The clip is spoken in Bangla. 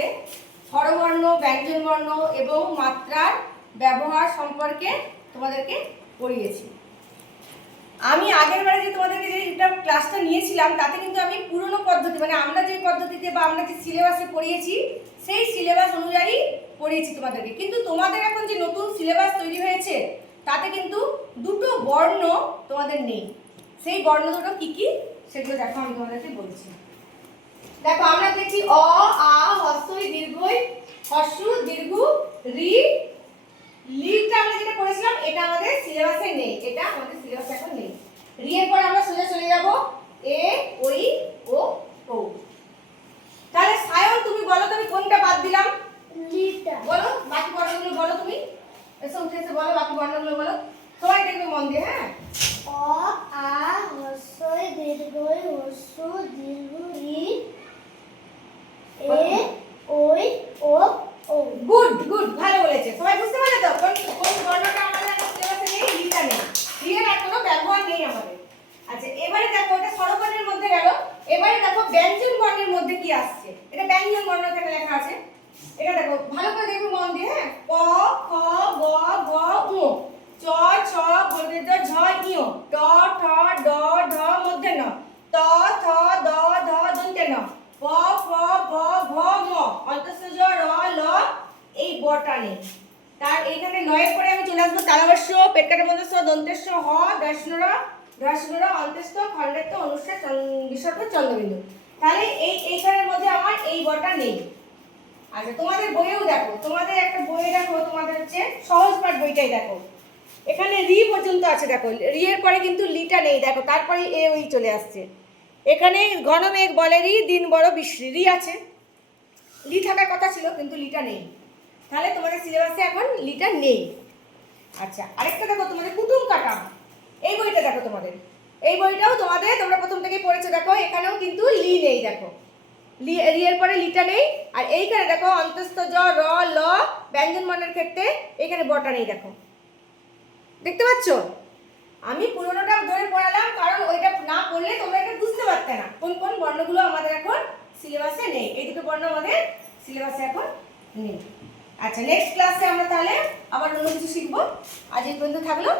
ক্লাসে স্বরবর্ণ, ব্যঞ্জনবর্ণ এবং মাত্রার ব্যবহার সম্পর্কে তোমাদেরকে পড়িয়েছি। আমি আগের বারে যে তোমাদেরকে যে ক্লাসটা নিয়েছিলাম তাতে কিন্তু আমি পুরনো পদ্ধতি মানে আমরা যে পদ্ধতিতে বা আমরা যে সিলেবাসে পড়িয়েছি সেই সিলেবাস অনুযায়ী পড়িয়েছি তোমাদেরকে। কিন্তু তোমাদের এখন যে নতুন সিলেবাস তৈরি হয়েছে তাতে কিন্তু দুটো বর্ণ তোমাদের নেই। সেই বর্ণ দুটো কি কি সেগুলো দেখো, আমি তোমাদেরকে বলছি। দেখো আমরা দেখছি অ, আ, হ্রস্বই দীর্ঘই, হ্রস্ব দীর্ঘ, রি। লিটা আমরা যেটা করেছিলাম এটা আমাদের সিলেবাসে নেই, এটা আমাদের সিলেবাসে এখন নেই। রি এর পর আমরা সোজা চলে যাব এ, ওই, ও, ও। তাহলে সায়ন তুমি বলো তো আমি কোনটা বাদ দিলাম? লিটা। বলো বাকি বর্ণগুলো বলো, তুমি এসে উঠে এসে বলো বাকি বর্ণগুলো বলো, সবাই দেখবে মন দিয়ে। হ্যাঁ, অ, আ, হ্রস্বই দীর্ঘই, হ্রস্ব দীর্ঘ, রি, এ, ওই, ও, ও। গুড গুড, ভালো বলেছে। সবাই বুঝতে পারলে তো কোন কোন বর্ণটা আমাদের সিলেবাসে নেই? লিটা নেই, রি এর আর কোনো ব্যবহার নেই আমাদের। আচ্ছা, এবারে দেখো এটা স্বরবর্ণের মধ্যে গেল। এবারে দেখো ব্যঞ্জন বর্ণের মধ্যে কি আসছে। এটা ব্যঞ্জন বর্ণ এখানে লেখা আছে, এটা দেখো ভালো করে দেখো মন দিয়ে। হ্যাঁ, ক, খ, গ, ঘ, ঙ, চ, ছ, বর্গের জ, ঝ, ঞ, ট, ঠ, ড, ঢ, মধ্যে ন, ত, থ, দ, ধ, দন্তে ন, প, ফ, ভ, ভ, ম, অন্তঃস্থ জ, র, ল, এই বটা নেই। তার এইখানে লয়ের পরে আমি চলে আসবো তালবস্য, পেটকাটা বন্ধস্ব, দন্তেস্ব, হ, দর্শনর, দর্শনর, অন্ত্যস্ত, খণ্ডেত্ব, অনুষ্ঠ, বিসর্গ, চন্দ্রবিন্দু। তাহলে এইখানের মধ্যে আমার এই বটা নেই। আচ্ছা, তোমাদের বইয়েও দেখো, তোমাদের একটা বইয়ে দেখো, তোমাদের হচ্ছে সহজ পাঠ বইটাই দেখো, এখানে রি পর্যন্ত আছে। দেখো রি এর পরে কিন্তু লিটা নেই, দেখো তারপরে এ ওই চলে আসছে। এখানে ঘনমেঘ বলে রি, দিন বড় বৃষ্টি, রি আছে, লি থাকার কথা ছিল কিন্তু লিটা নেই। তাহলে তোমাদের সিলেবাসে এখন লিটা নেই। আচ্ছা, আরেকটা দেখো তোমাদের কুটুম কাটা, এই বইটা দেখো তোমাদের, এই বইটাও তোমাদের তোমরা প্রথম থেকেই পড়েছো। দেখো এখানেও কিন্তু লি নেই, দেখো লি এর পরে লিটা নেই। আর এইখানে দেখো অন্তস্থ জ, র, ল, ব্যঞ্জন বর্ণের ক্ষেত্রে এখানে বটা নেই। দেখো দেখতে পাচ্ছ, আমি পুরোনোটা ধরে পড়ালাম কারণ ওইটা না পড়লে তোমরা এটা বুঝতে পারতে না কোন কোন বর্ণগুলো আমাদের এখন সিলেবাসে নেই। এই দুটো বর্ণ আমাদের সিলেবাসে এখন নেই। আচ্ছা, নেক্সট ক্লাসে আমরা তাহলে আবার অন্য কিছু শিখবো। আজ এই পর্যন্ত থাকলো।